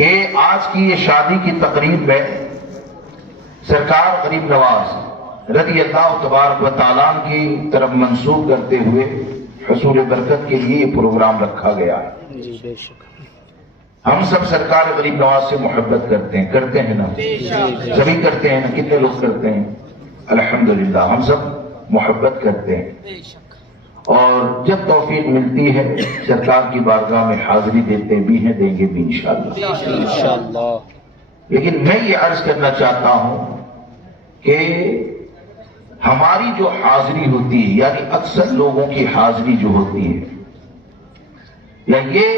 کہ آج کی یہ شادی کی تقریب میں سرکار غریب نواز رضی اللہ تبارک و تعالیٰ کی طرف منسوب کرتے ہوئے حصول برکت کے لیے یہ پروگرام رکھا گیا ہے۔ ہم سب سرکار غریب نواز سے محبت کرتے ہیں نا؟ سبھی کرتے ہیں نا؟ کتنے لوگ کرتے ہیں؟ الحمدللہ ہم سب محبت کرتے ہیں، اور جب توفیق ملتی ہے سرکار کی بارگاہ میں حاضری دیتے بھی ہیں، دیں گے بھی انشاءاللہ۔ لیکن میں یہ عرض کرنا چاہتا ہوں کہ ہماری جو حاضری ہوتی ہے، یعنی اکثر لوگوں کی حاضری جو ہوتی ہے، یا یہ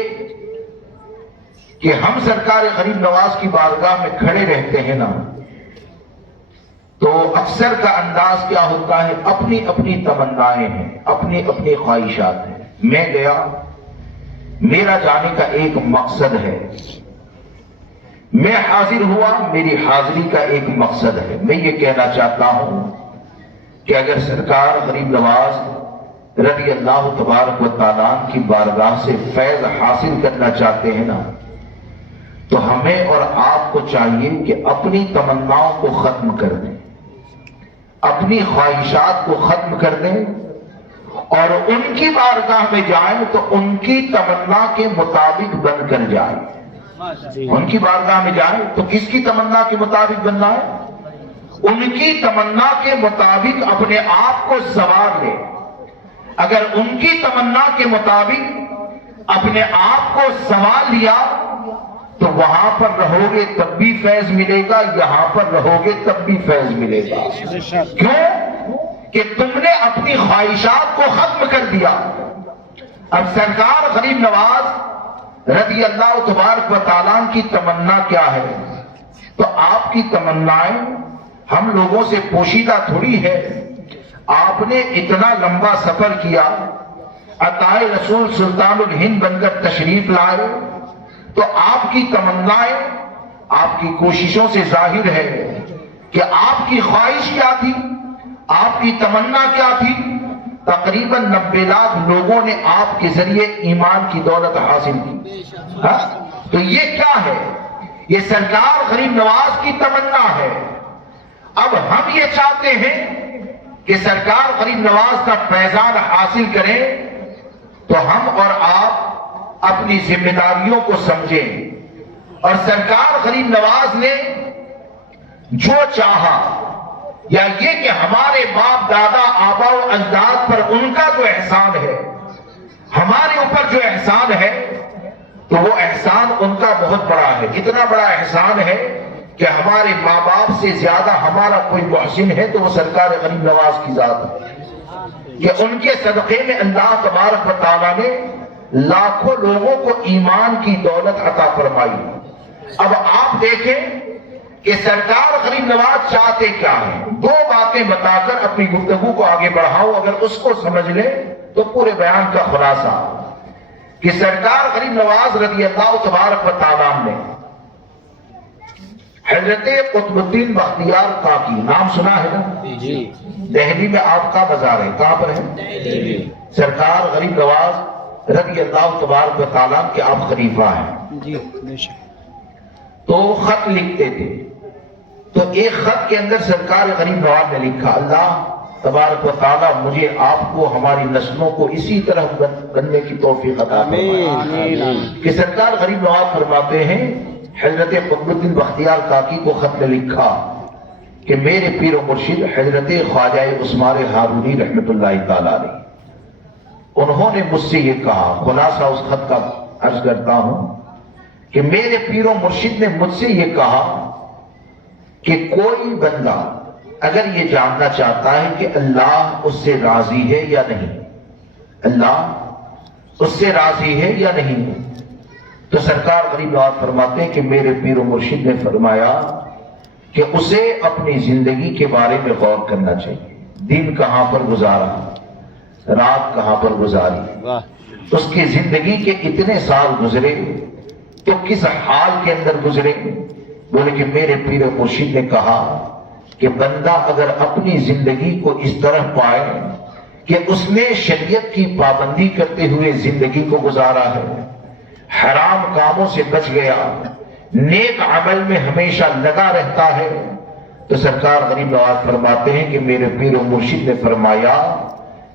کہ ہم سرکار غریب نواز کی بارگاہ میں کھڑے رہتے ہیں نا، تو اکثر کا انداز کیا ہوتا ہے؟ اپنی اپنی تمنائیں ہیں، اپنی اپنی خواہشات ہیں۔ میں گیا، میرا جانے کا ایک مقصد ہے، میں حاضر ہوا، میری حاضری کا ایک مقصد ہے۔ میں یہ کہنا چاہتا ہوں کہ اگر سرکار غریب نواز رضی اللہ تبارک و تعالیٰ کی بارگاہ سے فیض حاصل کرنا چاہتے ہیں نا، تو ہمیں اور آپ کو چاہیے کہ اپنی تمناؤں کو ختم کر دیں، اپنی خواہشات کو ختم کر دیں، اور ان کی بارگاہ میں جائیں تو ان کی تمنا کے مطابق بن کر جائیں۔ ان کی بارگاہ میں جائیں تو کس کی تمنا کے مطابق بننا ہے؟ ان کی تمنا کے مطابق اپنے آپ کو سنوار لیں۔ اگر ان کی تمنا کے مطابق اپنے آپ کو سنوار لیا تو وہاں پر رہو گے تب بھی فیض ملے گا، یہاں پر رہو گے تب بھی فیض ملے گا۔ کیوں کہ تم نے اپنی خواہشات کو ختم کر دیا۔ اب سرکار غریب نواز رضی اللہ تبارک و تعالیٰ کی تمنا کیا ہے؟ تو آپ کی تمنائیں ہم لوگوں سے پوشیدہ تھوڑی ہے۔ آپ نے اتنا لمبا سفر کیا، عطائے رسول سلطان الہند بن کر تشریف لائے، تو آپ کی تمنائیں آپ کی کوششوں سے ظاہر ہے کہ آپ کی خواہش کیا تھی، آپ کی تمنا کیا تھی۔ تقریباً 90 لاکھ لوگوں نے آپ کے ذریعے ایمان کی دولت حاصل کی۔ تو یہ کیا ہے؟ یہ سرکار غریب نواز کی تمنا ہے۔ اب ہم یہ چاہتے ہیں کہ سرکار غریب نواز کا فیضان حاصل کریں، تو ہم اور آپ اپنی ذمہ داریوں کو سمجھیں، اور سرکار غریب نواز نے جو چاہا، یا یہ کہ ہمارے باپ دادا آبا و اجداد پر ان کا جو احسان ہے، ہمارے اوپر جو احسان ہے، تو وہ احسان ان کا بہت بڑا ہے۔ اتنا بڑا احسان ہے کہ ہمارے ماں باپ سے زیادہ ہمارا کوئی محسن ہے تو وہ سرکار غریب نواز کی ذات ہے، کہ ان کے صدقے میں اللہ تبارک و تعالیٰ نے لاکھوں لوگوں کو ایمان کی دولت عطا فرمائی۔ اب آپ دیکھیں کہ سرکار غریب نواز چاہتے کیا ہیں۔ دو باتیں بتا کر اپنی گفتگو کو آگے بڑھاؤ، اگر اس کو سمجھ لیں تو پورے بیان کا خلاصہ کہ سرکار غریب نواز رضی اللہ تبارک و تعالیٰ نے حضرت قطب الدین بختیار کاکی، نام سنا ہے نا؟ جی۔ دہلی میں آپ کا مزار ہے، کہاں پر ہے؟ سرکار غریب نواز رضی اللہ تبارک و تعالیٰ کے آپ خلیفہ ہیں جی، تو خط لکھتے تھے، تو ایک خط کے اندر سرکار غریب نواز نے لکھا، اللہ تبارک و تعالیٰ مجھے آپ کو ہماری نسلوں کو اسی طرح بننے کی توفیق عطا فرمائے۔ کہ سرکار غریب نواز فرماتے ہیں حضرت قطب الدین بختیار کاکی کو خط میں لکھا کہ میرے پیر و مرشد حضرت خواجہ عثمان ہارونی رحمت اللہ تعالیٰ علیہ، انہوں نے مجھ سے یہ کہا، خلاصہ اس خط کا عرض کرتا ہوں کہ میرے پیر و مرشد نے مجھ سے یہ کہا کہ کوئی بندہ اگر یہ جاننا چاہتا ہے کہ اللہ اس سے راضی ہے یا نہیں، اللہ اس سے راضی ہے یا نہیں، تو سرکار غریب نواز فرماتے ہیں کہ میرے پیر و مرشد نے فرمایا کہ اسے اپنی زندگی کے بارے میں غور کرنا چاہیے۔ دن کہاں پر گزارا، رات کہاں پر گزاری، اس کی زندگی کے اتنے سال گزرے تو کس حال کے اندر گزرے؟ بولے کہ میرے پیر و مرشد نے کہا کہ بندہ اگر اپنی زندگی کو اس طرح پائے کہ اس نے شریعت کی پابندی کرتے ہوئے زندگی کو گزارا ہے، حرام کاموں سے بچ گیا، نیک عمل میں ہمیشہ لگا رہتا ہے، تو سرکار غریب نواز فرماتے ہیں کہ میرے پیر و مرشد نے فرمایا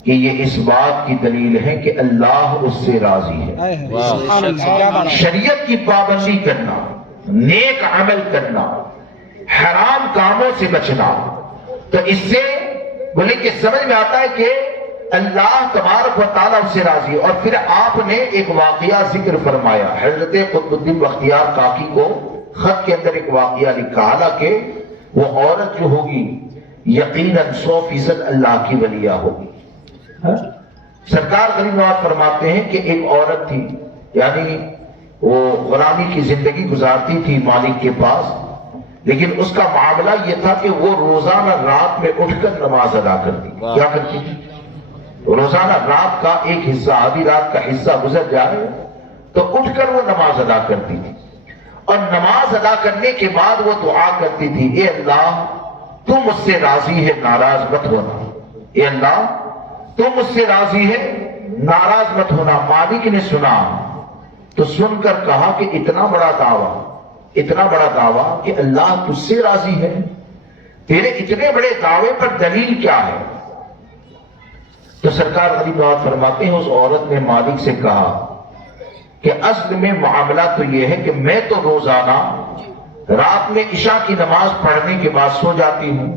کہ یہ اس بات کی دلیل ہے کہ اللہ اس سے راضی ہے۔ شریعت کی پابندی کرنا، نیک عمل کرنا، حرام کاموں سے بچنا، تو اس سے بولے کہ سمجھ میں آتا ہے کہ اللہ تبارک و تعالیٰ اس سے راضی ہے۔ اور پھر آپ نے ایک واقعہ ذکر فرمایا، حضرت قطب الدین بختیار کاکی کو خط کے اندر ایک واقعہ لکھا، حالانکہ وہ عورت جو ہوگی یقیناً 100% اللہ کی ولیہ ہوگی۔ سرکار غریب نواز فرماتے ہیں کہ ایک عورت تھی، یعنی وہ غلامی کی زندگی گزارتی تھی مالک کے پاس، لیکن اس کا معاملہ یہ تھا کہ وہ روزانہ رات میں اٹھ کر نماز ادا کرتی۔ کیا کرتی تھی؟ روزانہ رات کا ایک حصہ، آدھی رات کا حصہ گزر جائے تو اٹھ کر وہ نماز ادا کرتی تھی، اور نماز ادا کرنے کے بعد وہ دعا کرتی تھی، اے اللہ تو مجھ سے راضی ہے، ناراض مت ہونا، اے اللہ تو مجھ سے راضی ہے، ناراض مت ہونا۔ مالک نے سنا تو سن کر کہا کہ اتنا بڑا دعویٰ کہ اللہ تجھ سے راضی ہے، تیرے اتنے بڑے دعوے پر دلیل کیا ہے؟ تو سرکار غریب نواز فرماتے ہیں اس عورت نے مالک سے کہا کہ اصل میں معاملہ تو یہ ہے کہ میں تو روزانہ رات میں عشاء کی نماز پڑھنے کے بعد سو جاتی ہوں،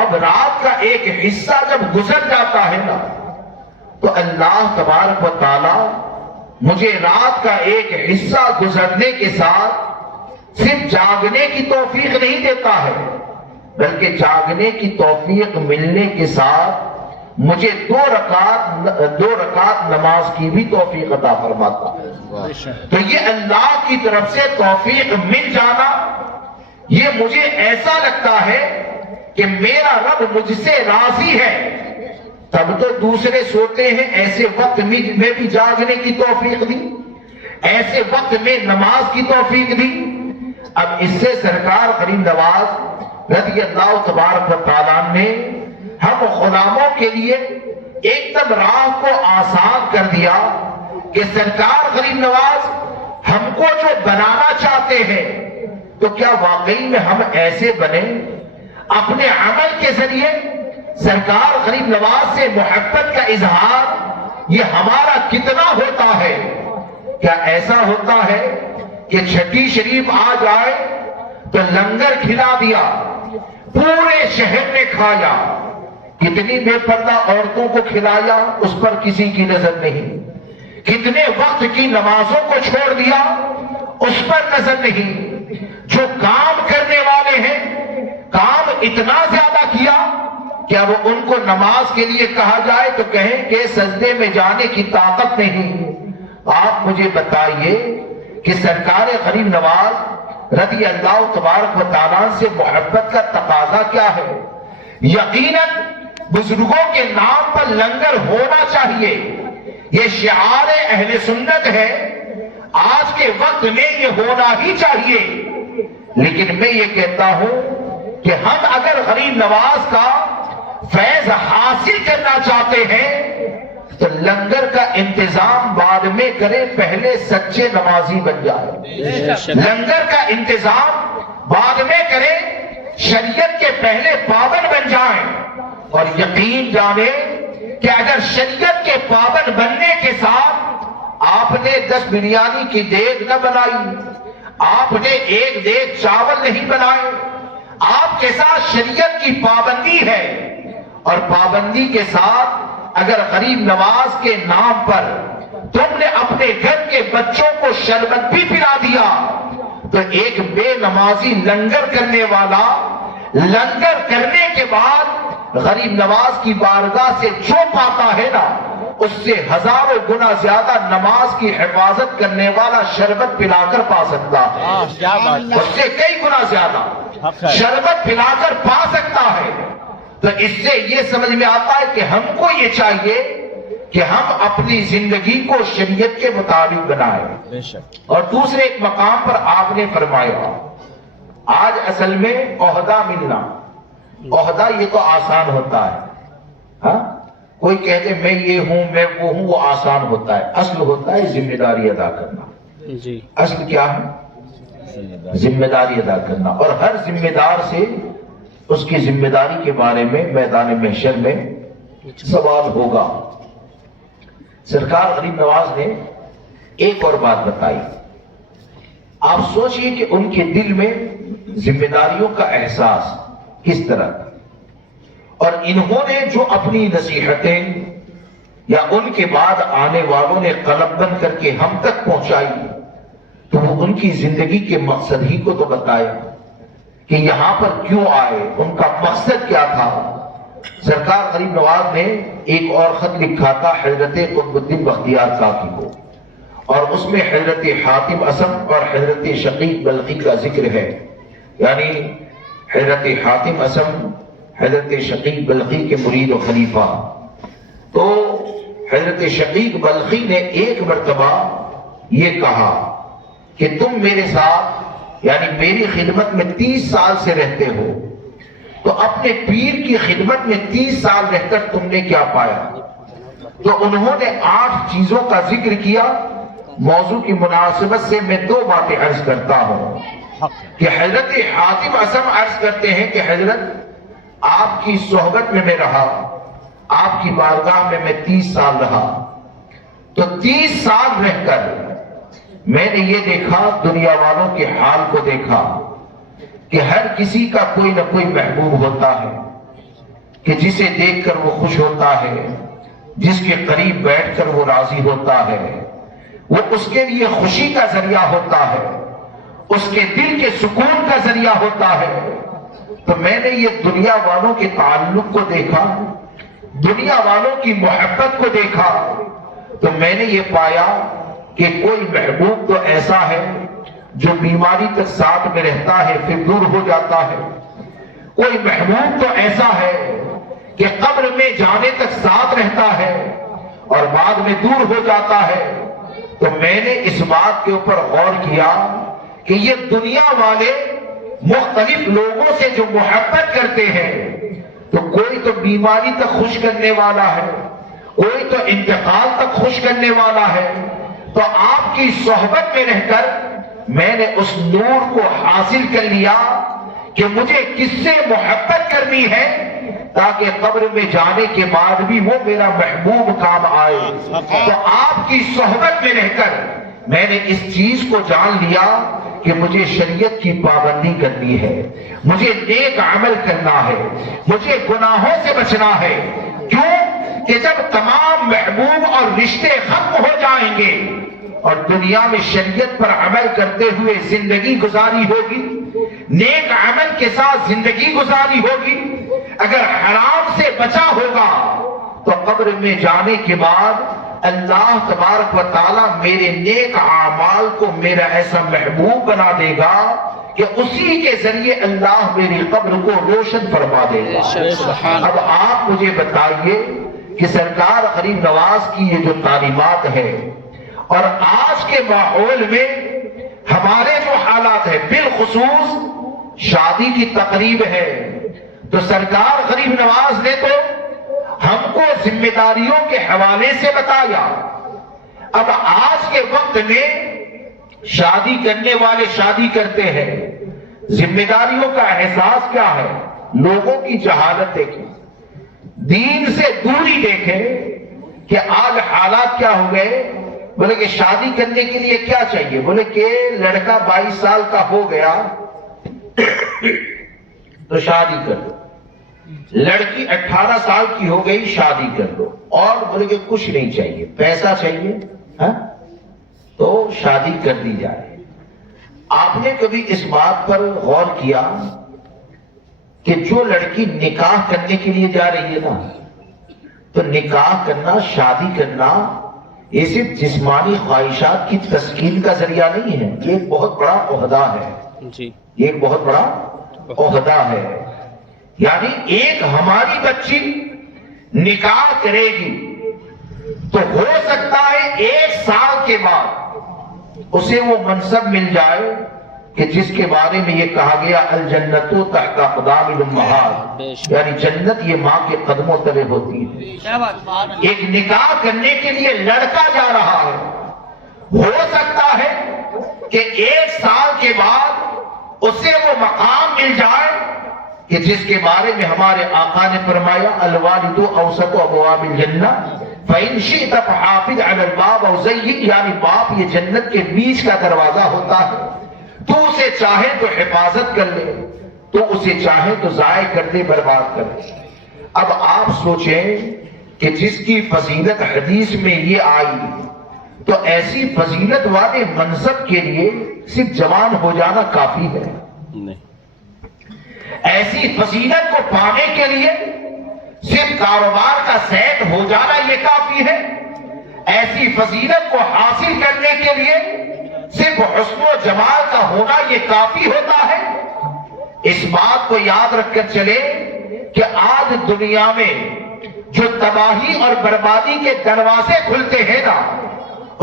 اب رات کا ایک حصہ جب گزر جاتا ہے نا تو اللہ تبارک و تعالی مجھے رات کا ایک حصہ گزرنے کے ساتھ صرف جاگنے کی توفیق نہیں دیتا ہے، بلکہ جاگنے کی توفیق ملنے کے ساتھ مجھے دو رکعت نماز کی بھی توفیق عطا فرماتا ہے۔ تو یہ اللہ کی طرف سے توفیق مل جانا، یہ مجھے ایسا لگتا ہے کہ میرا رب مجھ سے راضی ہے۔ تب تو دوسرے سوتے ہیں، ایسے وقت میں بھی جاگنے کی توفیق دی، ایسے وقت میں نماز کی توفیق دی۔ اب اس سے سرکار غریب نواز رضی اللہ تبارک و تعالیٰ نے ہم غلاموں کے لیے ایک دم راہ کو آسان کر دیا کہ سرکار غریب نواز ہم کو جو بنانا چاہتے ہیں تو کیا واقعی میں ہم ایسے بنے؟ اپنے عمل کے ذریعے سرکار غریب نواز سے محبت کا اظہار یہ ہمارا کتنا ہوتا ہے؟ کیا ایسا ہوتا ہے کہ چھٹی شریف آ جائے تو لنگر کھلا دیا، پورے شہر نے کھایا، کتنی بے پردہ عورتوں کو کھلایا اس پر کسی کی نظر نہیں، کتنے وقت کی نمازوں کو چھوڑ دیا اس پر نظر نہیں، جو کام کرنے والے ہیں کام اتنا زیادہ کیا کہ اب ان کو نماز کے لیے کہا جائے تو کہیں کہ سجدے میں جانے کی طاقت نہیں۔ آپ مجھے بتائیے کہ سرکار غریب نواز رضی اللہ تبارک و تعالیٰ سے محبت کا تقاضا کیا ہے؟ یقیناً بزرگوں کے نام پر لنگر ہونا چاہیے، یہ شعار اہل سنت ہے، آج کے وقت میں یہ ہونا ہی چاہیے۔ لیکن میں یہ کہتا ہوں کہ ہم اگر غریب نواز کا فیض حاصل کرنا چاہتے ہیں تو لنگر کا انتظام بعد میں کریں، پہلے سچے نمازی بن جائے۔ لنگر کا انتظام بعد میں کریں، شریعت کے پہلے پابند بن جائیں، اور یقین جانے کہ اگر شریعت کے پابند بننے کے ساتھ آپ نے 10 بریانی کی دیگ نہ بنائی، آپ نے ایک دیگ چاول نہیں بنائے، آپ کے ساتھ شریعت کی پابندی ہے، اور پابندی کے ساتھ اگر غریب نواز کے نام پر تم نے اپنے گھر کے بچوں کو شربت بھی پلا دیا تو ایک بے نمازی لنگر کرنے والا لنگر کرنے کے بعد غریب نواز کی بارگاہ سے جو پاتا ہے نا اس سے ہزاروں گنا زیادہ نماز کی حفاظت کرنے والا شربت پلا کر پا سکتا ہے، اس سے کئی گنا زیادہ شربت پلا کر پا سکتا ہے۔ تو اس سے یہ سمجھ میں آتا ہے کہ ہم کو یہ چاہیے کہ ہم اپنی زندگی کو شریعت کے مطابق بنائیں۔ اور دوسرے ایک مقام پر آپ نے فرمایا آج اصل میں عہدہ ملنا، عہدہ یہ تو آسان ہوتا ہے، ہاں کوئی کہتے میں یہ ہوں میں وہ ہوں، وہ آسان ہوتا ہے، اصل ہوتا ہے ذمہ داری ادا کرنا۔ اصل کیا ہے؟ ذمہ داری ادا کرنا، اور ہر ذمہ دار سے اس کی ذمہ داری کے بارے میں میدان محشر میں سوال ہوگا۔ سرکار غریب نواز نے ایک اور بات بتائی، آپ سوچئے کہ ان کے دل میں ذمہ داریوں کا احساس کس طرح تھا، اور انہوں نے جو اپنی نصیحتیں یا ان کے بعد آنے والوں نے قلم بند کر کے ہم تک پہنچائی، تو وہ ان کی زندگی کے مقصد ہی کو تو بتایا کہ یہاں پر کیوں آئے، ان کا مقصد کیا تھا۔ سرکار غریب نواز نے ایک اور خط لکھا تھا حضرت قطب الدین بختیار کاکی کو، اور اس میں حضرت حاتم اسم اور حضرت شقیق بلخی کا ذکر ہے، یعنی حضرت حاتم اسم حضرت شقیق بلخی کے مرید و خلیفہ۔ تو حضرت شقیق بلخی نے ایک مرتبہ یہ کہا کہ تم میرے ساتھ یعنی میری خدمت میں 30 سال سے رہتے ہو، تو اپنے پیر کی خدمت میں 30 سال رہ کر تم نے کیا پایا؟ تو انہوں نے 8 چیزوں کا ذکر کیا۔ موضوع کی مناسبت سے میں 2 باتیں عرض کرتا ہوں کہ حضرت حاتم اسم عرض کرتے ہیں کہ حضرت آپ کی صحبت میں رہا، آپ کی بارگاہ میں 30 سال رہا، تو 30 سال رہ کر میں نے یہ دیکھا، دنیا والوں کے حال کو دیکھا کہ ہر کسی کا کوئی نہ کوئی محبوب ہوتا ہے کہ جسے دیکھ کر وہ خوش ہوتا ہے، جس کے قریب بیٹھ کر وہ راضی ہوتا ہے، وہ اس کے لیے خوشی کا ذریعہ ہوتا ہے، اس کے دل کے سکون کا ذریعہ ہوتا ہے۔ تو میں نے یہ دنیا والوں کے تعلق کو دیکھا، دنیا والوں کی محبت کو دیکھا، تو میں نے یہ پایا کہ کوئی محبوب تو ایسا ہے جو بیماری تک ساتھ میں رہتا ہے پھر دور ہو جاتا ہے، کوئی محبوب تو ایسا ہے کہ قبر میں جانے تک ساتھ رہتا ہے اور بعد میں دور ہو جاتا ہے۔ تو میں نے اس بات کے اوپر غور کیا کہ یہ دنیا والے مختلف لوگوں سے جو محبت کرتے ہیں، تو کوئی تو بیماری تک خوش کرنے والا ہے، کوئی تو انتقال تک خوش کرنے والا ہے، تو آپ کی صحبت میں رہ کر میں نے اس نور کو حاصل کر لیا کہ مجھے کس سے محبت کرنی ہے تاکہ قبر میں جانے کے بعد بھی وہ میرا محبوب کام آئے۔ تو آپ کی صحبت میں رہ کر میں نے اس چیز کو جان لیا کہ مجھے شریعت کی پابندی کرنی ہے، مجھے نیک عمل کرنا ہے، مجھے گناہوں سے بچنا ہے۔ کیوں کہ جب تمام محبوب اور رشتے ختم ہو جائیں گے اور دنیا میں شریعت پر عمل کرتے ہوئے زندگی گزاری ہوگی، نیک عمل کے ساتھ زندگی گزاری ہوگی، اگر حرام سے بچا ہوگا تو قبر میں جانے کے بعد اللہ تبارک و تعالیٰ میرے نیک اعمال کو میرا ایسا محبوب بنا دے گا کہ اسی کے ذریعے اللہ میری قبر کو روشن فرما دے گا۔ اب آپ مجھے بتائیے کہ سرکار غریب نواز کی یہ جو تعلیمات ہے اور آج کے ماحول میں ہمارے جو حالات ہیں، بالخصوص شادی کی تقریب ہے، تو سرکار غریب نواز نے تو ہم کو ذمہ داریوں کے حوالے سے بتایا۔ اب آج کے وقت میں شادی کرنے والے شادی کرتے ہیں، ذمہ داریوں کا احساس کیا ہے؟ لوگوں کی جہالت دیکھیں، دین سے دوری دیکھیں کہ آج حالات کیا ہو گئے۔ بولے کہ شادی کرنے کے لیے کیا چاہیے؟ بولے کہ لڑکا 22 سال کا ہو گیا تو شادی کر دو، لڑکی 18 سال کی ہو گئی شادی کر دو، اور بولے کہ کچھ نہیں چاہیے، پیسہ چاہیے تو شادی کر دی جائے۔ آپ نے کبھی اس بات پر غور کیا کہ جو لڑکی نکاح کرنے کے لیے جا رہی ہے نا، تو نکاح کرنا، شادی کرنا یہ صرف جسمانی خواہشات کی تسکین کا ذریعہ نہیں ہے، یہ ایک بہت بڑا عہدہ ہے، یہ ایک بہت بڑا عہدہ ہے۔ یعنی ایک ہماری بچی نکاح کرے گی تو ہو سکتا ہے 1 سال کے بعد اسے وہ منصب مل جائے کہ جس کے بارے میں یہ کہا گیا الجنت تحت اقدام الامہات، یعنی جنت یہ ماں کے قدموں تلے ہوتی ہے۔ ایک نکاح کرنے کے لیے لڑکا جا رہا ہے، ہو سکتا ہے کہ 1 سال کے بعد اسے وہ مقام مل جائے کہ جس کے بارے میں ہمارے آقا نے فرمایا الوالد اوسط ابواب الجنہ فإن شئت فحافظ على الباب او زین، یعنی باپ یہ جنت کے بیچ کا دروازہ ہوتا ہے، تو اسے چاہے تو حفاظت کر لے، تو اسے چاہے تو ضائع کر دے، برباد کر دے۔ اب آپ سوچیں کہ جس کی فضیلت حدیث میں یہ آئی، تو ایسی فضیلت والے منصب کے لیے صرف جوان ہو جانا کافی ہے؟ ایسی فضیلت کو پانے کے لیے صرف کاروبار کا سیٹ ہو جانا یہ کافی ہے؟ ایسی فضیلت کو حاصل کرنے کے لیے صرف حسن و جمال کا ہونا یہ کافی ہوتا ہے؟ اس بات کو یاد رکھ کر چلے کہ آج دنیا میں جو تباہی اور بربادی کے دروازے کھلتے ہیں نا،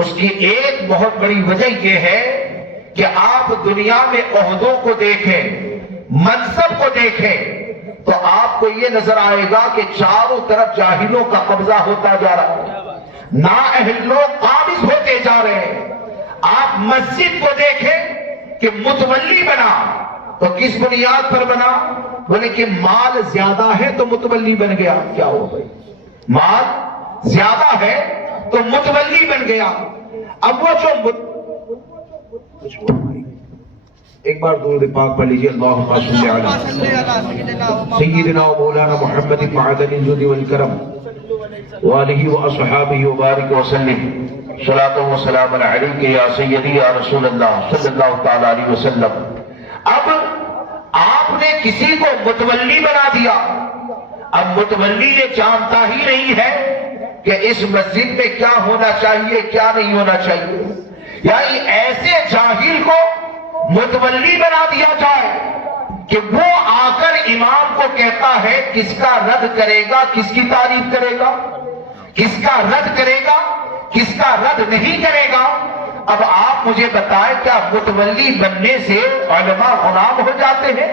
اس کی ایک بہت بڑی وجہ یہ ہے کہ آپ دنیا میں عہدوں کو دیکھیں، منصب کو دیکھیں، تو آپ کو یہ نظر آئے گا کہ چاروں طرف جاہلوں کا قبضہ ہوتا جا رہا ہے، نااہل لوگ قابض ہوتے جا رہے ہیں۔ آپ مسجد کو دیکھیں کہ متولی بنا تو کس بنیاد پر بنا؟ بولے کہ مال زیادہ ہے تو متولی بن گیا۔ کیا ہو بھائی؟ مال زیادہ ہے تو متولی بن گیا۔ اب وہ جو ایک بار درود پاک پڑھ لیجیے، اللہم صلی علی سیدنا و مولانا محمد معدن الجود والکرم وآلہ واصحابہ وبارک وسلم، صلاۃ و سلام علیک یا سیدی یا رسول اللہ صلی اللہ تعالی علیہ وسلم۔ اب آپ نے کسی کو متولی بنا دیا۔ اب متولی یہ جانتا ہی نہیں ہے کہ اس مسجد میں کیا ہونا چاہیے، کیا نہیں ہونا چاہیے، یعنی ایسے جاہل کو متولی بنا دیا جائے کہ وہ آ کر امام کو کہتا ہے کس کا رد کرے گا، کس کی تعریف کرے گا، کس کا رد کرے گا، کس کا رد نہیں کرے گا۔ اب آپ مجھے بتائیں کیا متولی بننے سے علماء غلام ہو جاتے ہیں؟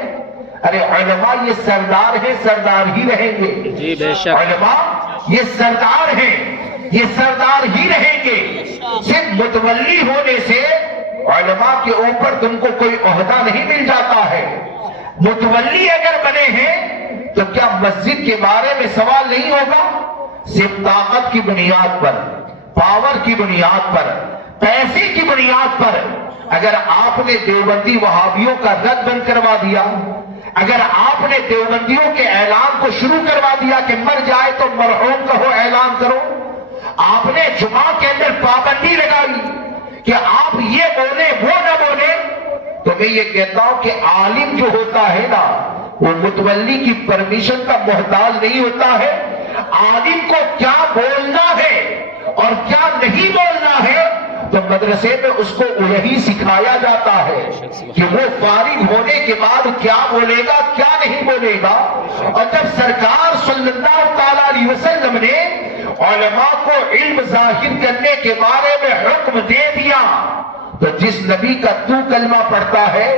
ارے علماء یہ سردار ہیں، سردار ہی رہیں گے۔ جی بے شک، علماء یہ سردار ہیں، یہ سردار ہی رہیں گے۔ صرف متولی ہونے سے علماء کے اوپر تم کو کوئی عہدہ نہیں مل جاتا ہے۔ متولی اگر بنے ہیں تو کیا مسجد کے بارے میں سوال نہیں ہوگا؟ صرف طاقت کی بنیاد پر، پاور کی بنیاد پر، پیسے کی بنیاد پر اگر آپ نے دیوبندی وہابیوں کا رد بند کروا دیا، اگر آپ نے دیوبندیوں کے اعلان کو شروع کروا دیا کہ مر جائے تو مرحوم کہو، اعلان کرو، آپ نے جمعہ کے اندر پابندی لگائی کہ آپ یہ بولے وہ نہ بولے، تو میں یہ کہتا ہوں کہ عالم جو ہوتا ہے نا وہ متولی کی پرمیشن کا محتاج نہیں ہوتا ہے۔ عالم کو کیا بولنا ہے اور کیا نہیں بولنا ہے تو مدرسے میں اس کو یہی سکھایا جاتا ہے کہ وہ فارغ ہونے کے بعد کیا بولے گا، کیا نہیں بولے گا۔ اور جب سرکار صلی اللہ تعالی علیہ وسلم نے علماء کو علم ظاہر کرنے کے بارے میں حکم دے دیا تو جس نبی کا تو کلمہ پڑھتا ہے،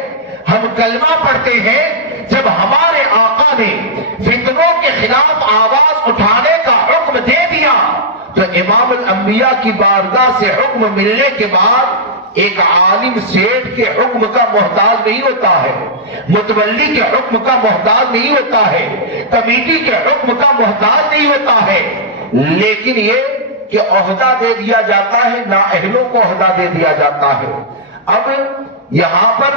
ہم کلمہ پڑھتے ہیں، جب ہمارے آقا نے فتنوں کے خلاف آواز اٹھانے کا حکم دے دیا تو امام الانبیاء کی بارگاہ سے حکم ملنے کے بعد ایک عالم سیٹ کے حکم کا محتاج نہیں ہوتا ہے، متولی کے حکم کا محتاج نہیں ہوتا ہے، کمیٹی کے حکم کا محتاج نہیں ہوتا ہے۔ لیکن یہ کہ عہدہ دے دیا جاتا ہے، نااہلوں کو عہدہ دے دیا جاتا ہے۔ اب یہاں پر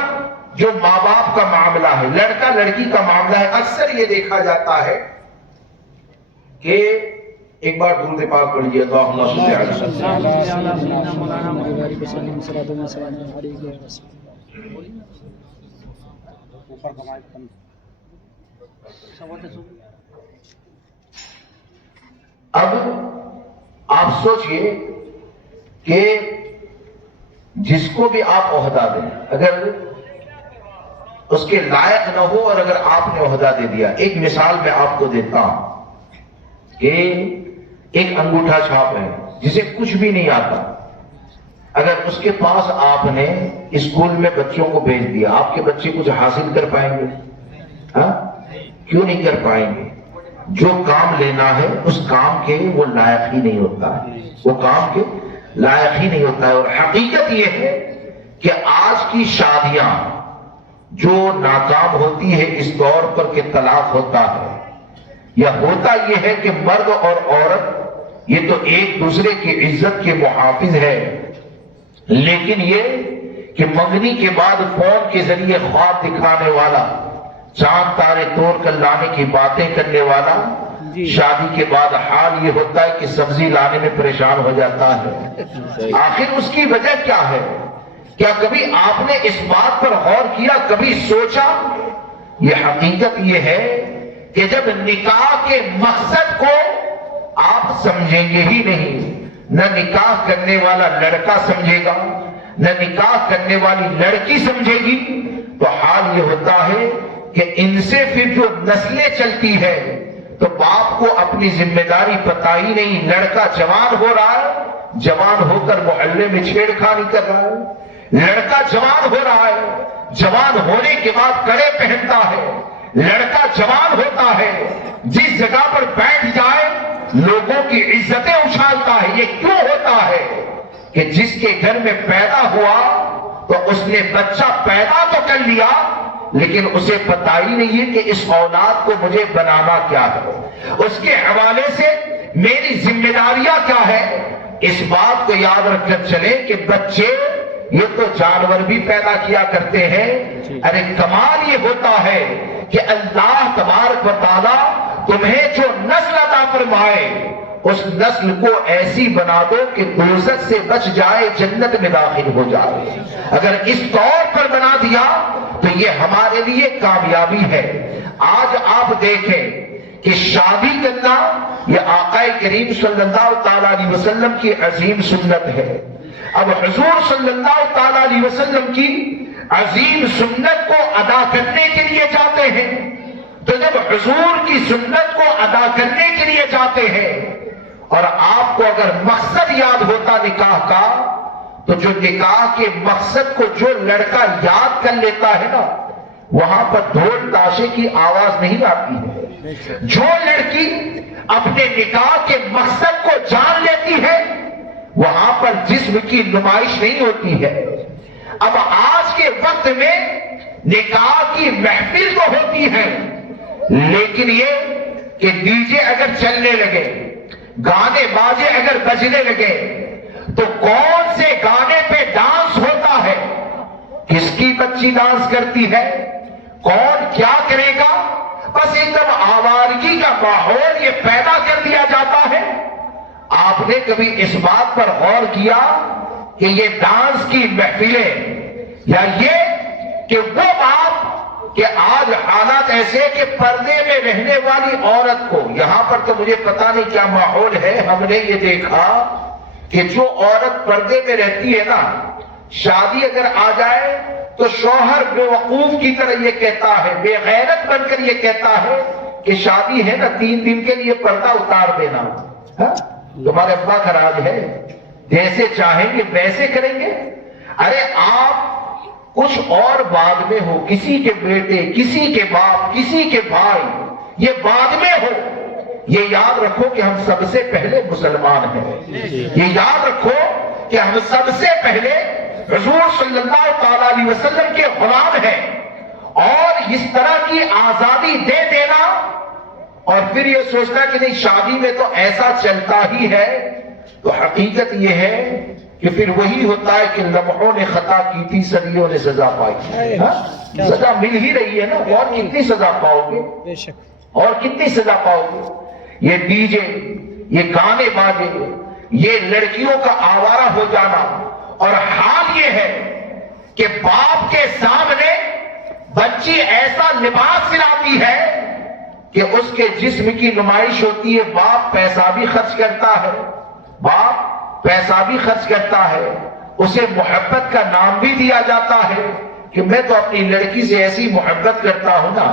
جو ماں باپ کا معاملہ ہے، لڑکا لڑکی کا معاملہ ہے، اکثر یہ دیکھا جاتا ہے کہ ایک بار درود پاک پڑھ لیجیے، اللہم صلی علی اب آپ سوچئے کہ جس کو بھی آپ عہدہ دیں، اگر اس کے لائق نہ ہو اور اگر آپ نے عہدہ دے دیا، ایک مثال میں آپ کو دیتا ہوں کہ ایک انگوٹھا چھاپ ہے جسے کچھ بھی نہیں آتا، اگر اس کے پاس آپ نے اسکول میں بچوں کو بھیج دیا، آپ کے بچے کچھ حاصل کر پائیں گے؟ کیوں نہیں کر پائیں گے؟ جو کام لینا ہے اس کام کے وہ لائق ہی نہیں ہوتا ہے، وہ کام کے لائق ہی نہیں ہوتا ہے۔ اور حقیقت یہ ہے کہ آج کی شادیاں جو ناکام ہوتی ہے اس طور پر کہ طلاق ہوتا ہے، یا ہوتا یہ ہے کہ مرد اور عورت یہ تو ایک دوسرے کی عزت کے محافظ ہے، لیکن یہ کہ منگنی کے بعد فون کے ذریعے خواب دکھانے والا، چاند تارے توڑ کر لانے کی باتیں کرنے والا، شادی کے بعد حال یہ ہوتا ہے کہ سبزی لانے میں پریشان ہو جاتا ہے۔ آخر اس کی وجہ کیا ہے؟ کیا کبھی آپ نے اس بات پر غور کیا، کبھی سوچا؟ یہ حقیقت یہ ہے کہ جب نکاح کے مقصد کو آپ سمجھیں گے ہی نہیں، نہ نکاح کرنے والا لڑکا سمجھے گا، نہ نکاح کرنے والی لڑکی سمجھے گی، تو حال یہ ہوتا ہے کہ ان سے پھر جو نسلیں چلتی ہے، تو باپ کو اپنی ذمہ داری پتہ ہی نہیں، لڑکا جوان ہو رہا ہے، جوان ہو کر محلے میں چھیڑ خانی کر رہا ہے، لڑکا جوان ہو رہا ہے، جوان ہونے کے بعد کڑے پہنتا ہے، لڑکا جوان ہوتا ہے، جس جگہ پر بیٹھ جائے لوگوں کی عزتیں اچھالتا ہے۔ یہ کیوں ہوتا ہے؟ کہ جس کے گھر میں پیدا ہوا تو اس نے بچہ پیدا تو کر لیا، لیکن اسے پتہ ہی نہیں ہے کہ اس اولاد کو مجھے بنانا کیا ہے، اس کے حوالے سے میری ذمہ داریاں کیا ہے۔ اس بات کو یاد رکھ کر چلیں کہ بچے یہ تو جانور بھی پیدا کیا کرتے ہیں، ارے کمال یہ ہوتا ہے کہ اللہ تبارک و تعالی تمہیں جو نسل عطا فرمائے اس نسل کو ایسی بنا دو کہ دوزخ سے بچ جائے، جنت میں داخل ہو جائے۔ اگر اس طور پر بنا دیا تو یہ ہمارے لیے کامیابی ہے۔ آج آپ دیکھیں کہ شادی کرنا یہ آقا کریم صلی اللہ تعالیٰ علیہ وسلم کی عظیم سنت ہے۔ اب حضور صلی اللہ تعالیٰ علیہ وسلم کی عظیم سنت کو ادا کرنے کے لیے جاتے ہیں، تو جب حضور کی سنت کو ادا کرنے کے لیے جاتے ہیں اور آپ کو اگر مقصد یاد ہوتا نکاح کا، تو جو نکاح کے مقصد کو جو لڑکا یاد کر لیتا ہے نا، وہاں پر ڈھول تاشے کی آواز نہیں آتی ہے۔ جو لڑکی اپنے نکاح کے مقصد کو جان لیتی ہے وہاں پر جسم کی نمائش نہیں ہوتی ہے۔ اب آج کے وقت میں نکاح کی محفل تو ہوتی ہے، لیکن یہ کہ ڈی جے اگر چلنے لگے، گانے باجے اگر بجنے لگے، تو کون سے گانے پہ ڈانس ہوتا ہے، کس کی بچی ڈانس کرتی ہے، کون کیا کرے گا، بس ایک دم آوارگی کا ماحول یہ پیدا کر دیا جاتا ہے۔ آپ نے کبھی اس بات پر غور کیا کہ یہ ڈانس کی محفلیں، یا یہ کہ وہ بات کہ آج حالات ایسے کہ پردے میں رہنے والی عورت کو، یہاں پر تو مجھے پتا نہیں کیا ماحول ہے، ہم نے یہ دیکھا کہ جو عورت پردے میں رہتی ہے نا، شادی اگر آ جائے تو شوہر بے وقوف کی طرح یہ کہتا ہے، بے غیرت بن کر یہ کہتا ہے کہ شادی ہے نا 3 دن کے لیے پردہ اتار دینا، تمہارے ابا کا راج ہے، جیسے چاہیں گے ویسے کریں گے۔ ارے آپ کچھ اور بعد میں ہو، کسی کے بیٹے، کسی کے باپ، کسی کے بھائی، یہ بعد میں ہو، یہ یاد رکھو کہ ہم سب سے پہلے مسلمان ہیں، یہ یاد رکھو کہ ہم سب سے پہلے حضور صلی اللہ تعالیٰ علیہ وسلم کے غلام ہیں، اور اس طرح کی آزادی دے دینا اور پھر یہ سوچنا کہ نہیں شادی میں تو ایسا چلتا ہی ہے، تو حقیقت یہ ہے کہ پھر وہی ہوتا ہے کہ لمحوں نے خطا کی تھی، صدیوں نے سزا پائی۔ سزا مل ہی رہی ہے نا، اور کتنی سزا پاؤ گے، اور کتنی سزا پاؤ گے۔ یہ ڈی جے، یہ گانے باجے، یہ لڑکیوں کا آوارہ ہو جانا، اور حال یہ ہے کہ باپ کے سامنے بچی ایسا لباس سلاتی ہے کہ اس کے جسم کی نمائش ہوتی ہے۔ باپ پیسہ بھی خرچ کرتا ہے، باپ پیسہ بھی خرچ کرتا ہے، اسے محبت کا نام بھی دیا جاتا ہے کہ میں تو اپنی لڑکی سے ایسی محبت کرتا ہوں نا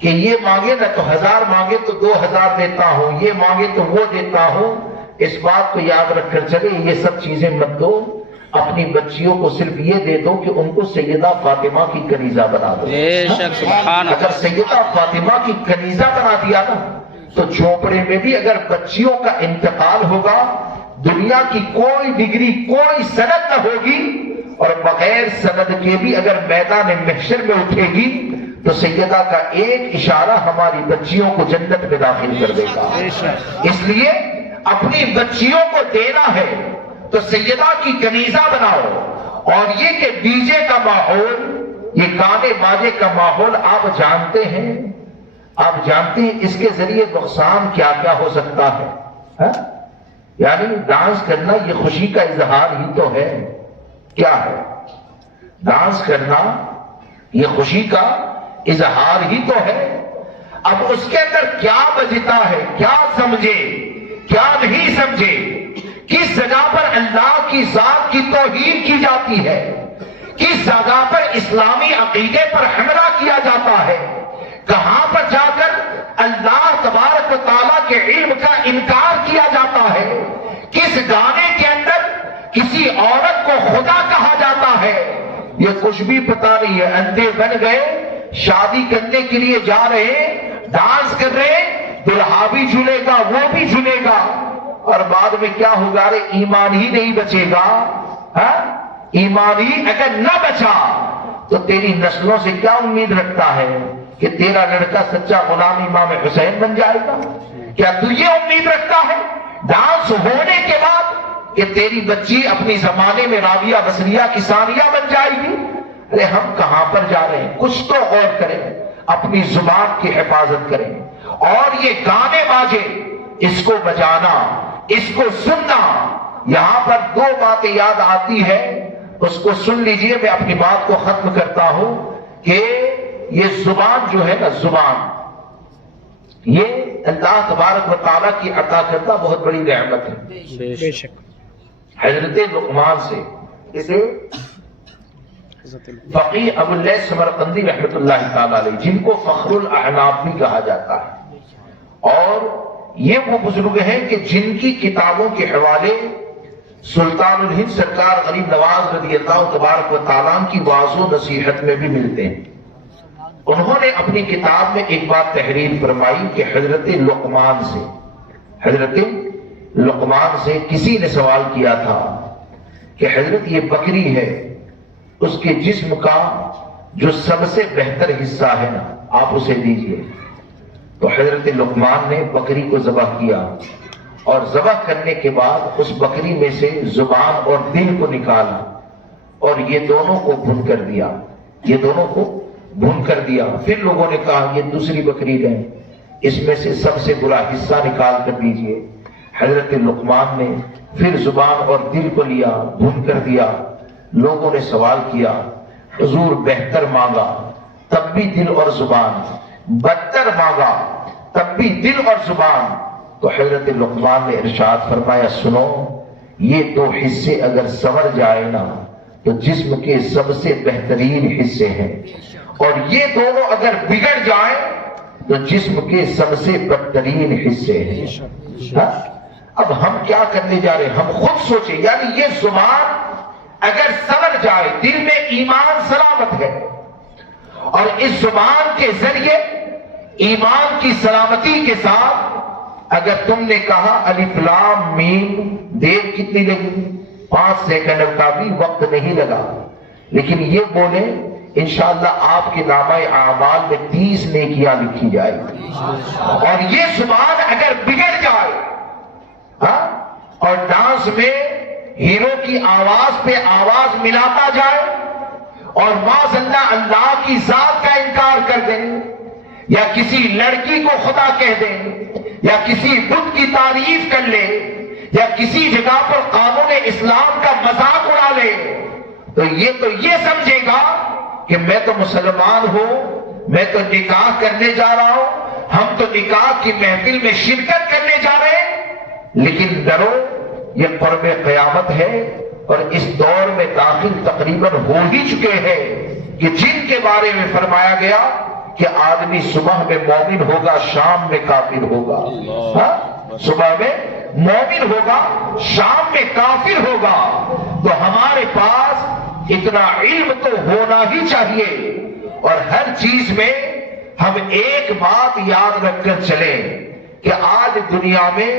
کہ یہ مانگے نا تو 1000 مانگے تو 2000 دیتا ہوں، یہ مانگے تو وہ دیتا ہوں۔ اس بات کو یاد رکھ کر چلے، یہ سب چیزیں مت دو، اپنی بچیوں کو صرف یہ دے دو کہ ان کو سیدہ فاطمہ کی کنیزہ بنا دو۔ اگر سیدہ فاطمہ کی کنیزہ بنا دیا نا تو جھونپڑے میں بھی اگر بچیوں کا انتقال ہوگا، دنیا کی کوئی ڈگری، کوئی سند نہ ہوگی، اور بغیر سند کے بھی اگر میدان محشر میں اٹھے گی تو سیدہ کا ایک اشارہ ہماری بچیوں کو جنت میں داخل کر دے گا. اس لیے اپنی بچیوں کو دینا ہے تو سیدہ کی کنیزہ بناؤ. اور یہ کہ ڈی جے کا ماحول، یہ گانے باجے کا ماحول آپ جانتے ہیں اس کے ذریعے نقصان کیا کیا ہو سکتا ہے. یعنی ڈانس کرنا یہ خوشی کا اظہار ہی تو ہے. کیا ہے ڈانس کرنا؟ یہ خوشی کا اظہار ہی تو ہے. اب اس کے اندر کیا بجتا ہے، کیا سمجھے کیا نہیں سمجھے، کس جگہ پر اللہ کی ذات کی توہین کی جاتی ہے، کس جگہ پر اسلامی عقیدے پر حملہ کیا جاتا ہے، کہاں پر جا کر اللہ تبارک و تعالیٰ کے علم کا انکار کیا جاتا ہے، کس گانے کے اندر کسی عورت کو خدا کہا جاتا ہے، یہ کچھ بھی پتا نہیں ہے. اندھے بن گئے، شادی کرنے کے لیے جا رہے، ڈانس کر رہے، دلہا بھی جھولے گا وہ بھی جھولے گا، اور بعد میں کیا ہوگا؟ رے ایمان ہی نہیں بچے گا. ایمان ہی اگر نہ بچا تو تیری نسلوں سے کیا امید رکھتا ہے کہ تیرا لڑکا سچا غلام امام حسین بن جائے گا؟ کیا تو یہ امید رکھتا ہے ڈانس ہونے کے بعد کہ تیری بچی اپنی زمانے میں رابعہ بصریہ کی ثانیہ بن جائے گی؟ ارے ہم کہاں پر جا رہے ہیں؟ کچھ تو غور کریں، اپنی زبان کی حفاظت کریں. اور یہ گانے باجے، اس کو بجانا، اس کو سننا، یہاں پر دو باتیں یاد آتی ہے، اس کو سن لیجئے. میں اپنی بات کو ختم کرتا ہوں کہ یہ زبان جو ہے نا، زبان یہ اللہ تبارک و تعالیٰ کی عطا کردہ بہت بڑی نعمت ہے. بے شک. حضرت لقمان سے اسے فقیہ ابو اللیث سمرقندی رحمت اللہ تعالیٰ علیہ، جن کو فخر الاعناق بھی کہا جاتا ہے، اور یہ وہ بزرگ ہیں کہ جن کی کتابوں کے حوالے سلطان الہند سرکار غریب نواز رضی اللہ تبارک و تعالیٰ کی واعظ و نصیحت میں بھی ملتے ہیں. انہوں نے اپنی کتاب میں ایک بات تحریر فرمائی کہ حضرت لقمان سے کسی نے سوال کیا تھا کہ حضرت یہ بکری ہے، اس کے جسم کا جو سب سے بہتر حصہ ہے نا آپ اسے دیجئے. تو حضرت لقمان نے بکری کو ذبح کیا، اور ذبح کرنے کے بعد اس بکری میں سے زبان اور دل کو نکالا، اور یہ دونوں کو بھون کر دیا. پھر لوگوں نے کہا یہ دوسری بکری لیں، اس میں سے سب سے برا حصہ نکال کر دیجئے. حضرت لقمان نے پھر زبان اور دل کو لیا، بھون کر دیا. لوگوں نے سوال کیا، حضور بہتر مانگا تب بھی دل اور زبان، بدتر مانگا تب بھی دل اور زبان. تو حضرت لقمان نے ارشاد فرمایا، سنو، یہ دو حصے اگر سنور جائے نا تو جسم کے سب سے بہترین حصے ہیں، اور یہ دونوں اگر بگڑ جائیں تو جسم کے سب سے بدترین حصے ہیں. اب ہم کیا کرنے جا رہے ہیں؟ ہم خود سوچیں. یعنی یہ زبان اگر سنور جائے، دل میں ایمان سلامت ہے، اور اس زبان کے ذریعے ایمان کی سلامتی کے ساتھ اگر تم نے کہا الف لام میم، دیر کتنی لگی؟ 5 سیکنڈ کا بھی وقت نہیں لگا، لیکن یہ بولے انشاءاللہ آپ کے نامہ اعمال میں 30 نیکیاں لکھی جائے گی. اور یہ زبان اگر بگڑ جائے اور ڈانس میں ہیرو کی آواز پہ آواز ملاتا جائے، اور معاذ اللہ کی ذات کا انکار کر دیں، یا کسی لڑکی کو خدا کہہ دیں، یا کسی بت کی تعریف کر لے، یا کسی جگہ پر قانون اسلام کا مذاق اڑا لے، تو یہ سمجھے گا کہ میں تو مسلمان ہوں، میں تو نکاح کرنے جا رہا ہوں، ہم تو نکاح کی محفل میں شرکت کرنے جا رہے ہیں. لیکن ڈرو، یہ قرب قیامت ہے، اور اس دور میں داخل تقریباً ہو ہی چکے ہیں کہ جن کے بارے میں فرمایا گیا کہ آدمی صبح میں مومن ہوگا، شام میں کافر ہوگا. صبح میں مومن ہوگا، شام میں کافر ہوگا. تو ہمارے پاس اتنا علم تو ہونا ہی چاہیے، اور ہر چیز میں ہم ایک بات یاد رکھ کر چلیں کہ آج دنیا میں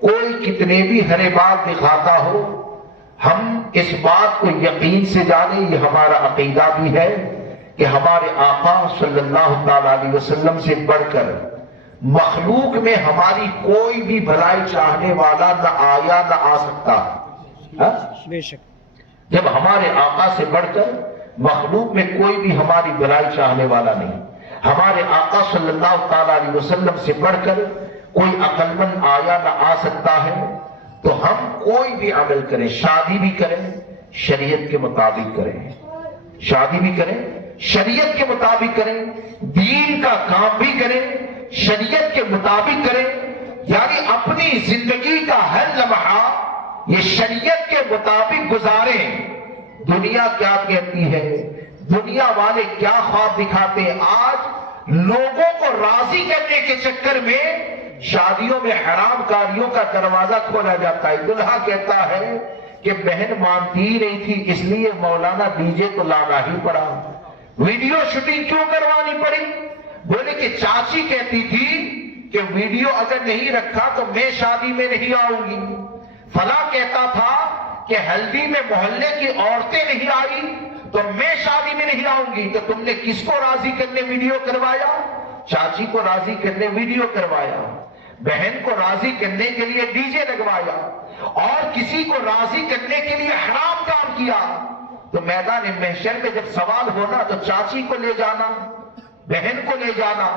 کوئی کتنے بھی ہرے بات دکھاتا ہو، ہم اس بات کو یقین سے جانیں، یہ ہمارا عقیدہ بھی ہے کہ ہمارے آقا صلی اللہ تعالی علیہ وسلم سے بڑھ کر مخلوق میں ہماری کوئی بھی بھلائی چاہنے والا نہ آیا نہ آ سکتا. بے شک. جب ہمارے آقا سے بڑھ کر مخلوق میں کوئی بھی ہماری بھلائی چاہنے والا نہیں، ہمارے آقا صلی اللہ تعالی علیہ وسلم سے بڑھ کر کوئی عقل مند آیا نہ آ سکتا ہے. تو ہم کوئی بھی عمل کریں، شادی بھی کریں شریعت کے مطابق کریں، شادی بھی کریں شریعت کے مطابق کریں، دین کا کام بھی کریں شریعت کے مطابق کریں، یعنی اپنی زندگی کا ہر لمحہ یہ شریعت کے مطابق گزاریں. دنیا کیا کہتی ہے، دنیا والے کیا خواب دکھاتے ہیں، آج لوگوں کو راضی کرنے کے چکر میں شادیوں میں حرام کاریوں کا دروازہ کھولا جاتا ہے. دلہا کہتا ہے کہ بہن مانتی ہی نہیں تھی اس لیے مولانا ڈی جے تو لانا ہی پڑا. ویڈیو شوٹنگ کیوں کروانی پڑی؟ بولے کہ چاچی کہتی تھی کہ ویڈیو اگر نہیں رکھا تو میں شادی میں نہیں آؤں گی. فلاں کہتا تھا کہ ہلدی میں محلے کی عورتیں نہیں آئی تو میں شادی میں نہیں آؤں گی. تو تم نے کس کو راضی کرنے ویڈیو کروایا؟ چاچی کو راضی کرنے ویڈیو کروایا، بہن کو راضی کرنے کے لیے ڈی جے لگوایا، اور کسی کو راضی کرنے کے لیے حرام کام کیا. تو میدان محشر میں جب سوال ہونا تو چاچی کو لے جانا، بہن کو لے جانا،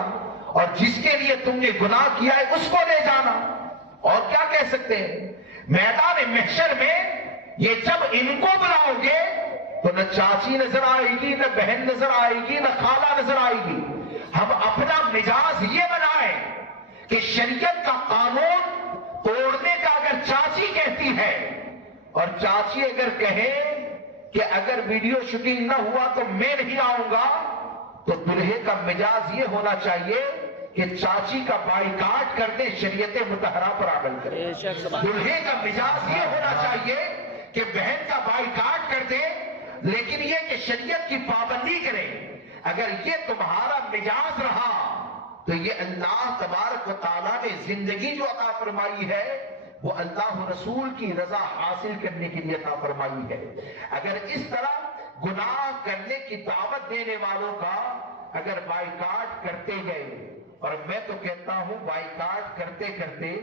اور جس کے لیے تم نے گناہ کیا ہے اس کو لے جانا. اور کیا کہہ سکتے ہیں؟ میدان محشر میں یہ جب ان کو بلاؤ گے تو نہ چاچی نظر آئے گی، نہ بہن نظر آئے گی، نہ خالہ نظر آئے گی. ہم اپنا مزاج یہ بنائیں کہ شریعت کا قانون توڑنے کا اگر چاچی کہتی ہے، اور چاچی اگر کہے کہ اگر ویڈیو شوٹنگ نہ ہوا تو میں نہیں آؤں گا، تو دلہے کا مزاج یہ ہونا چاہیے کہ چاچی کا بائیکاٹ کر دے، شریعت مطہرہ پر عمل کرے. دلہے کا مزاج یہ ہونا چاہیے کہ بہن کا بائیکاٹ کر دے، لیکن یہ کہ شریعت کی پابندی کرے. اگر یہ تمہارا مزاج رہا تو یہ اللہ تبارک و تعالیٰ نے زندگی جو عطا فرمائی ہے وہ اللہ رسول کی رضا حاصل کرنے کے لیے عطا فرمائی ہے. اگر اس طرح گناہ کرنے کی دعوت دینے والوں کا اگر بائیکاٹ کرتے گئے، اور میں تو کہتا ہوں بائیکاٹ کرتے کرتے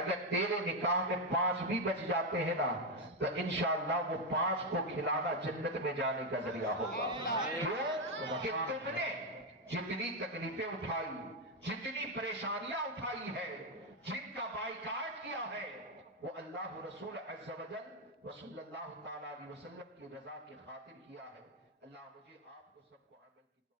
اگر تیرے نکاح میں 5 بھی بچ جاتے ہیں نا تو انشاءاللہ وہ 5 کو کھلانا جنت میں جانے کا ذریعہ ہوگا. کیوں کہ تم نے جتنی تکلیفیں اٹھائی، جتنی پریشانیاں اٹھائی ہے، جن کا بائیکاٹ کیا ہے، وہ اللہ رسول عز و جل و صلی اللہ تعالی علیہ وسلم کی رضا کی خاطر کیا ہے. اللہ مجھے